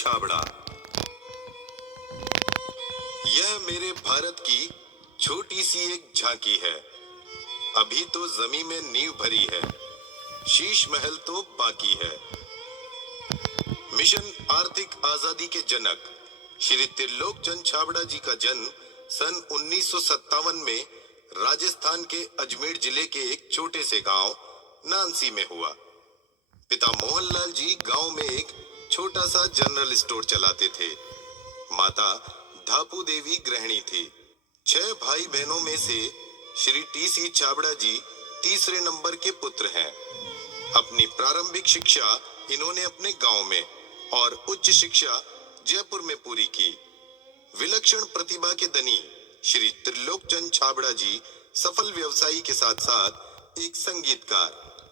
छाबड़ा। यह मेरे भारत की छोटी सी एक झांकी है। अभी तो जमीन में नींव भरी है, शीश महल तो बाकी है। मिशन आर्थिक आजादी के जनक श्री त्रिलोकचंद छाबड़ा जी का जन्म सन 1957 में राजस्थान के अजमेर जिले के एक छोटे से गांव नानसी में हुआ। पिता मोहनलाल जी गांव में एक छोटा सा जनरल स्टोर चलाते थे। माता धापू देवी गृहिणी थी। 6 भाई बहनों में से श्री टीसी छाबड़ा जी तीसरे नंबर के पुत्र हैं। अपनी प्रारंभिक शिक्षा इन्होंने अपने गांव में और उच्च शिक्षा जयपुर में पूरी की। विलक्षण प्रतिभा के धनी श्री त्रिलोकचंद छाबड़ा जी सफल व्यवसायी के साथ साथ एक संगीतकार,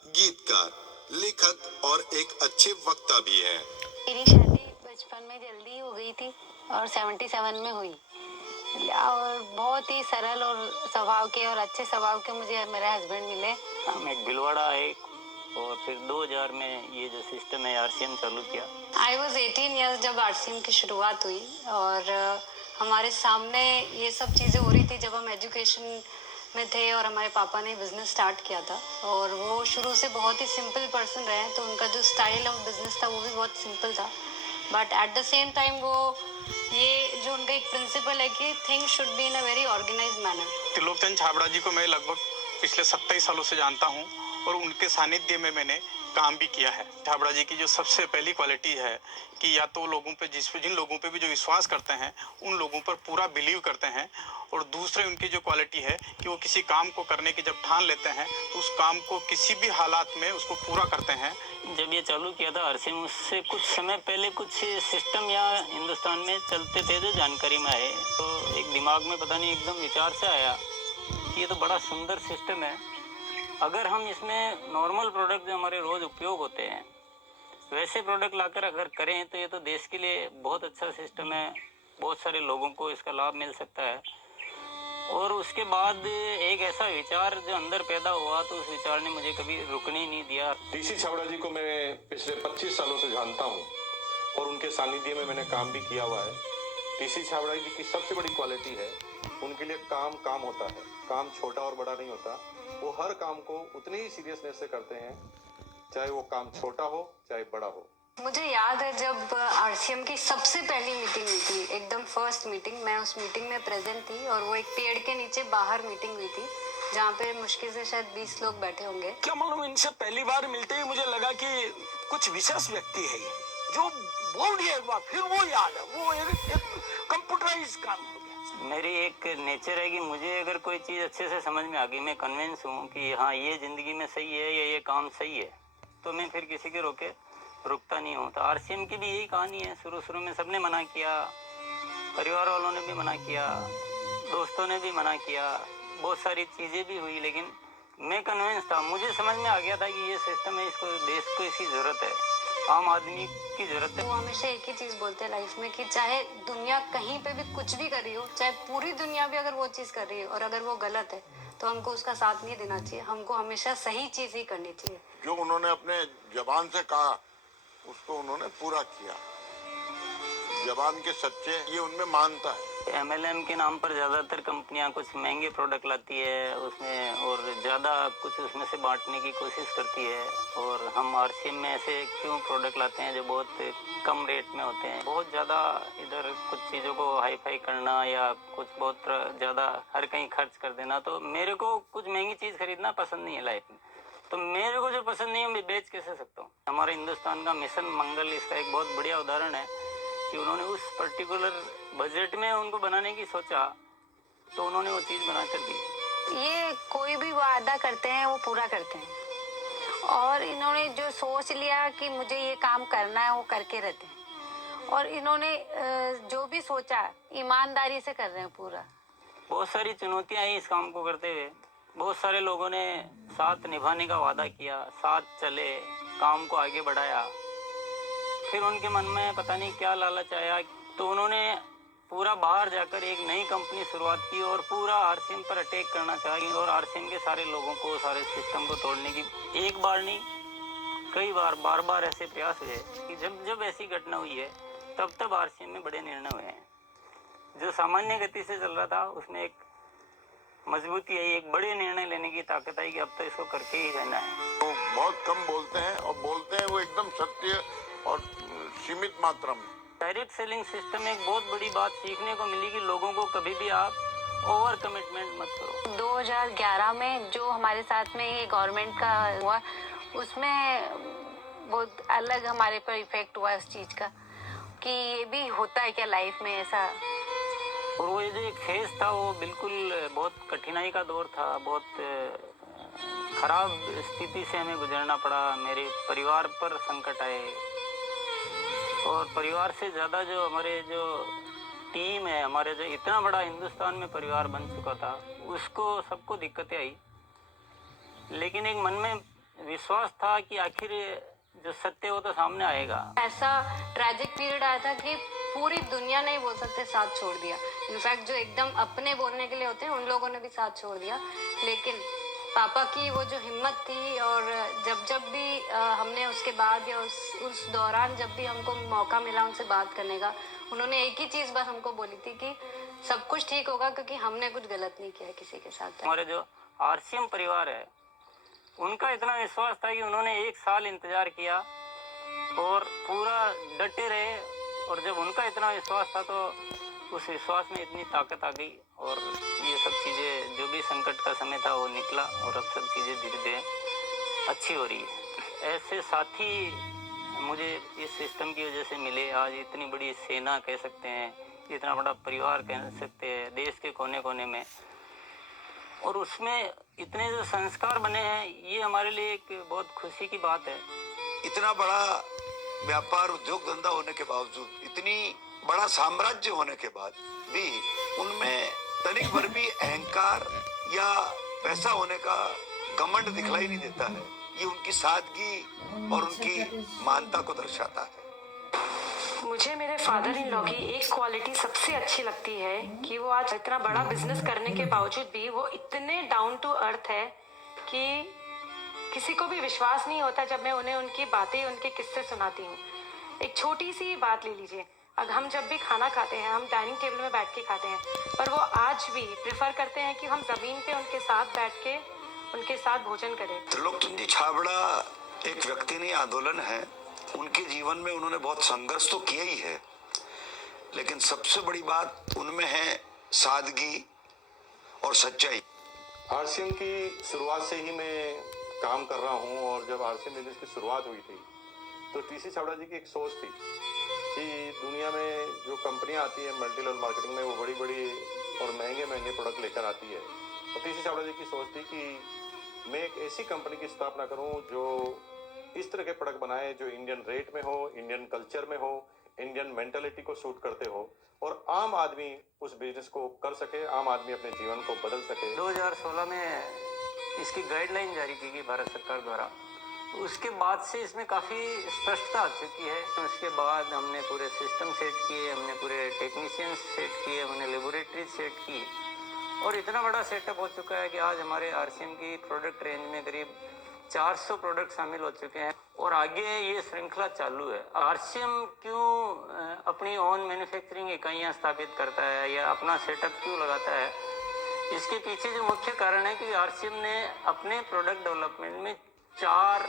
गीतकार, लेखक और एक अच्छे वक्ता भी हैं। मेरी शादी बचपन में जल्दी हो गई थी और 77 में हुई और बहुत ही सरल और स्वभाव के और अच्छे स्वभाव के मुझे मेरे हस्बैंड मिले। हम एक भिलवाड़ा है और फिर 2000 में ये जो सिस्टम है आरसीएम चालू किया। आई वॉज 18 ईयर्स जब आरसीएम की शुरुआत हुई और हमारे सामने ये सब चीज़ें हो रही थी जब हम एजुकेशन में थे और हमारे पापा ने बिजनेस स्टार्ट किया था और वो शुरू से बहुत ही सिंपल पर्सन रहे हैं, तो उनका जो स्टाइल ऑफ बिजनेस था वो भी बहुत सिंपल था। But at the same time वो ये जो उनका एक प्रिंसिपल है कि things should be in a very organised manner. Trilokchand Chhabra ji को मैं लगभग पिछले 27 सालों से जानता हूँ और उनके सानिध्य में मैंने काम भी किया है। छाबड़ा जी की जो सबसे पहली क्वालिटी है कि या तो लोगों पे जिन लोगों पे भी जो विश्वास करते हैं उन लोगों पर पूरा बिलीव करते हैं, और दूसरे उनकी जो क्वालिटी है कि वो किसी काम को करने की जब ठान लेते हैं तो उस काम को किसी भी हालात में उसको पूरा करते हैं। जब ये चालू किया था आरसीएम उससे कुछ समय पहले कुछ सिस्टम या हिंदुस्तान में चलते थे जो जानकारी में आए, तो एक दिमाग में पता नहीं एकदम विचार से आया कि ये तो बड़ा सुंदर सिस्टम है। अगर हम इसमें नॉर्मल प्रोडक्ट जो हमारे रोज़ उपयोग होते हैं वैसे प्रोडक्ट लाकर अगर करें तो ये तो देश के लिए बहुत अच्छा सिस्टम है, बहुत सारे लोगों को इसका लाभ मिल सकता है। और उसके बाद एक ऐसा विचार जो अंदर पैदा हुआ तो उस विचार ने मुझे कभी रुकने नहीं दिया। टीसी छाबड़ा जी को मैं पिछले 25 सालों से जानता हूँ और उनके सानिध्य में मैंने काम भी किया हुआ है। टीसी छाबड़ा जी की सबसे बड़ी क्वालिटी है उनके लिए काम होता है। काम छोटा और बड़ा नहीं होता, वो हर काम को उतनी ही सीरियसनेस से करते हैं, चाहे वो काम छोटा हो चाहे बड़ा हो। मुझे याद है जब आरसीएम की सबसे पहली मीटिंग हुई थी, एकदम फर्स्ट मीटिंग, मैं उस मीटिंग में प्रेजेंट थी और वो एक पेड़ के नीचे बाहर मीटिंग हुई थी जहाँ पे मुश्किल से शायद 20 लोग बैठे होंगे। क्या मालूम, इनसे पहली बार मिलते ही मुझे लगा कि कुछ विशेष व्यक्ति है ये, जो बोल दिया एक बार फिर वो याद है, वो एक कंप्यूटराइज काम हो गया। मेरी एक नेचर है कि मुझे अगर कोई चीज़ अच्छे से समझ में आ गई, मैं कन्विंस हूँ कि हाँ ये ज़िंदगी में सही है या ये काम सही है, तो मैं फिर किसी के रोके रुकता नहीं हूँ। तो आरसीएम की भी यही कहानी है। शुरू में सबने मना किया, परिवार वालों ने भी मना किया, दोस्तों ने भी मना किया, बहुत सारी चीज़ें भी हुई, लेकिन मैं कन्विंस था, मुझे समझ में आ गया था कि ये सिस्टम है, इसको देश को इसकी ज़रूरत है, आम आदमी की ज़रूरत है। वो हमेशा एक ही चीज़ बोलते हैं लाइफ में कि चाहे दुनिया कहीं पे भी कुछ भी कर रही हो, चाहे पूरी दुनिया भी अगर वो चीज़ कर रही है और अगर वो गलत है तो हमको उसका साथ नहीं देना चाहिए, हमको हमेशा सही चीज़ ही करनी चाहिए। जो उन्होंने अपने जबान से कहा उसको उन्होंने पूरा किया। जबान के सच्चे ये उनमें मानता है। एमएलएम के नाम पर ज़्यादातर कंपनियां कुछ महंगे प्रोडक्ट लाती है उसमें और ज़्यादा कुछ उसमें से बांटने की कोशिश करती है, और हम आरसीएम में ऐसे क्यों प्रोडक्ट लाते हैं जो बहुत कम रेट में होते हैं। बहुत ज़्यादा इधर कुछ चीज़ों को हाई फाई करना या कुछ बहुत ज़्यादा हर कहीं खर्च कर देना, तो मेरे को कुछ महंगी चीज़ खरीदना पसंद नहीं है लाइफ में। तो मेरे को जो पसंद नहीं है मैं बेच कैसे सकता हूँ। हमारे हिंदुस्तान का मिशन मंगल इसका एक बहुत बढ़िया उदाहरण है कि उन्होंने उस पर्टिकुलर बजट में उनको बनाने की सोचा तो उन्होंने वो चीज़ बना कर दी। ये कोई भी वादा करते हैं वो पूरा करते हैं और इन्होंने जो सोच लिया कि मुझे ये काम करना है वो करके रहते हैं, और इन्होंने जो भी सोचा ईमानदारी से कर रहे हैं पूरा। बहुत सारी चुनौतियाँ आई इस काम को करते हुए। बहुत सारे लोगों ने साथ निभाने का वादा किया, साथ चले, काम को आगे बढ़ाया, फिर उनके मन में पता नहीं क्या लालच आया तो उन्होंने पूरा बाहर जाकर एक नई कंपनी शुरुआत की और पूरा आरसीएम पर अटैक करना चाहिए और आरसीएम के सारे लोगों को, सारे सिस्टम को तोड़ने की एक बार नहीं कई बार, बार बार ऐसे प्रयास हुए कि जब ऐसी घटना हुई है तब आरसीएम में बड़े निर्णय हुए हैं। जो सामान्य गति से चल रहा था उसमें एक मजबूती आई, एक बड़े निर्णय लेने की ताकत आई कि अब तो इसको करके ही रहना है। वो बहुत कम बोलते हैं और बोलते हैं वो एकदम सत्य और सीमित मात्रा में। डायरेक्ट सेलिंग सिस्टम में एक बहुत बड़ी बात सीखने को मिली कि लोगों को कभी भी आप ओवर कमिटमेंट मत करो। 2011 में जो हमारे साथ में ये गवर्नमेंट का हुआ, उसमें बहुत अलग हमारे पर इफेक्ट हुआ इस चीज़ का कि ये भी होता है क्या लाइफ में ऐसा। और वो ये जो एक फेज था वो बिल्कुल बहुत कठिनाई का दौर था, बहुत खराब स्थिति से हमें गुजरना पड़ा। मेरे परिवार पर संकट आए और परिवार से ज़्यादा जो हमारे जो टीम है, हमारे जो इतना बड़ा हिंदुस्तान में परिवार बन चुका था, उसको सबको दिक्कतें आई। लेकिन एक मन में विश्वास था कि आखिर जो सत्य हो तो सामने आएगा। ऐसा ट्रैजिक पीरियड आया था कि पूरी दुनिया ने बोल सकते साथ छोड़ दिया। इनफैक्ट जो एकदम अपने बोलने के लिए होते हैं उन लोगों ने भी साथ छोड़ दिया। लेकिन पापा की वो जो हिम्मत थी, और जब भी हमने उसके बाद या उस दौरान जब भी हमको मौका मिला उनसे बात करने का, उन्होंने एक ही चीज़ बस हमको बोली थी कि सब कुछ ठीक होगा क्योंकि हमने कुछ गलत नहीं किया किसी के साथ। हमारे जो आरसीएम परिवार है उनका इतना विश्वास था कि उन्होंने 1 साल इंतजार किया और पूरा डटे रहे। और जब उनका इतना विश्वास था तो उस विश्वास में इतनी ताकत आ गई और ये सब चीज़ें, जो भी संकट का समय था वो निकला और अब सब चीज़ें धीरे धीरे अच्छी हो रही है। ऐसे साथी मुझे इस सिस्टम की वजह से मिले। आज इतनी बड़ी सेना कह सकते हैं, इतना बड़ा परिवार कह सकते हैं देश के कोने कोने में, और उसमें इतने जो संस्कार बने हैं, ये हमारे लिए एक बहुत खुशी की बात है। इतना बड़ा व्यापार उद्योग धंधा होने के बावजूद, इतनी बड़ा साम्राज्य होने के बाद भी उनमें तनिक भर भी अहंकार या पैसा होने का घमंड दिखलाई नहीं देता है। ये उनकी सादगी और उनकी मानता को दर्शाता है। मुझे मेरे फादर इन लॉ की एक क्वालिटी सबसे अच्छी लगती है कि वो आज इतना बड़ा बिजनेस करने के बावजूद भी वो इतने डाउन टू अर्थ है कि किसी को भी विश्वास नहीं होता जब मैं उन्हें उनकी बातें, उनके किस्से सुनाती हूँ। एक छोटी सी बात ले लीजिए, अब हम जब भी खाना खाते हैं हम डाइनिंग टेबल में बैठ के खाते हैं, पर वो आज भी प्रेफर करते हैं कि हम ज़मीन पे उनके साथ बैठ के उनके साथ भोजन करें। त्रिलोकचंद जी छाबड़ा एक व्यक्ति नहीं, आंदोलन है। उनके जीवन में उन्होंने बहुत संघर्ष तो किया ही है, लेकिन सबसे बड़ी बात उनमें है सादगी और सच्चाई। आरसीएम की शुरुआत से ही मैं काम कर रहा हूं और जब आरसीएम बिजनेस की शुरुआत हुई थी तो टीसी छाबड़ा जी की एक सोच थी कि दुनिया में जो कंपनियां आती है मल्टी लेवल मार्केटिंग में, वो बड़ी बड़ी और महंगे महंगे प्रोडक्ट लेकर आती है। तो टीसी छाबड़ा जी की सोच थी कि मैं एक ऐसी कंपनी की स्थापना करूं जो इस तरह के प्रोडक्ट बनाए जो इंडियन रेट में हो, इंडियन कल्चर में हो, इंडियन मेंटालिटी को सूट करते हो और आम आदमी उस बिजनेस को कर सके, आम आदमी अपने जीवन को बदल सके। 2016 में इसकी गाइडलाइन जारी की गई भारत सरकार द्वारा। उसके बाद से इसमें काफ़ी स्पष्टता आ चुकी है। उसके बाद हमने पूरे सिस्टम सेट किए, हमने पूरे टेक्नीशियंस सेट किए, हमने लेबोरेटरी सेट की और इतना बड़ा सेटअप हो चुका है कि आज हमारे आरसीएम की प्रोडक्ट रेंज में करीब 400 प्रोडक्ट शामिल हो चुके हैं और आगे ये श्रृंखला चालू है। आरसीएम क्यों अपनी ओन मैन्युफैक्चरिंग इकाइयाँ स्थापित करता है या अपना सेटअप क्यों लगाता है, इसके पीछे जो मुख्य कारण है कि आरसीएम ने अपने प्रोडक्ट डेवलपमेंट में 4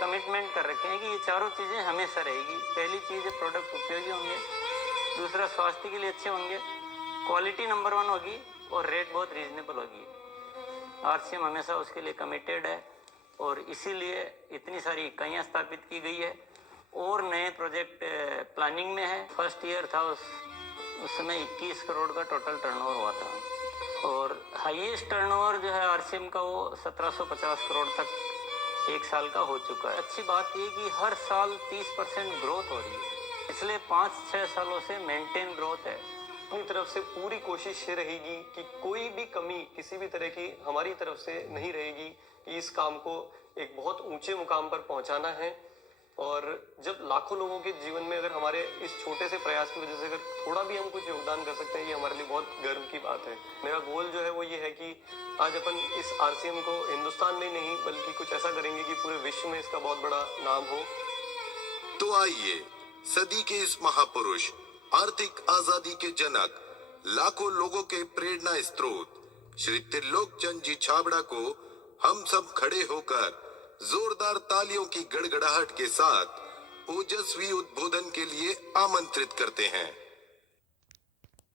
कमिटमेंट कर रखे हैं कि ये चारों चीज़ें हमेशा रहेगी। पहली चीज़ है प्रोडक्ट उपयोगी होंगे, दूसरा स्वास्थ्य के लिए अच्छे होंगे, क्वालिटी नंबर 1 होगी और रेट बहुत रीजनेबल होगी। आरसीएम हमेशा उसके लिए कमिटेड है और इसीलिए इतनी सारी इकाइयाँ स्थापित की गई है और नए प्रोजेक्ट प्लानिंग में है। फर्स्ट ईयर था उस समय 21 करोड़ का टोटल टर्नओवर हुआ था और हाईएस्ट टर्नओवर जो है आरसीएम का वो 1750 करोड़ तक एक साल का हो चुका है। अच्छी बात ये कि हर साल 30% ग्रोथ हो रही है, पिछले 5-6 सालों से मेंटेन ग्रोथ है। अपनी तरफ से पूरी कोशिश ये रहेगी कि कोई भी कमी किसी भी तरह की हमारी तरफ से नहीं रहेगी कि इस काम को एक बहुत ऊंचे मुकाम पर पहुंचाना है। और जब लाखों लोगों के जीवन में अगर हमारे इस छोटे से प्रयास की वजह से अगर थोड़ा भी हम कुछ योगदान कर सकते हैं, ये हमारे लिए बहुत गर्व की बात है। मेरा गोल जो है वो ये है कि आज अपन इस आरसीएम को हिंदुस्तान में नहीं बल्कि कुछ ऐसा करेंगे कि पूरे विश्व में इसका बहुत बड़ा नाम हो। तो आइए सदी के इस महापुरुष, आर्थिक आजादी के जनक, लाखों लोगों के प्रेरणा स्रोत श्री त्रिलोक चंद जी छाबड़ा को हम सब खड़े होकर जोरदार तालियों की गड़गड़ाहट के साथ ओजस्वी उद्बोधन के लिए आमंत्रित करते हैं।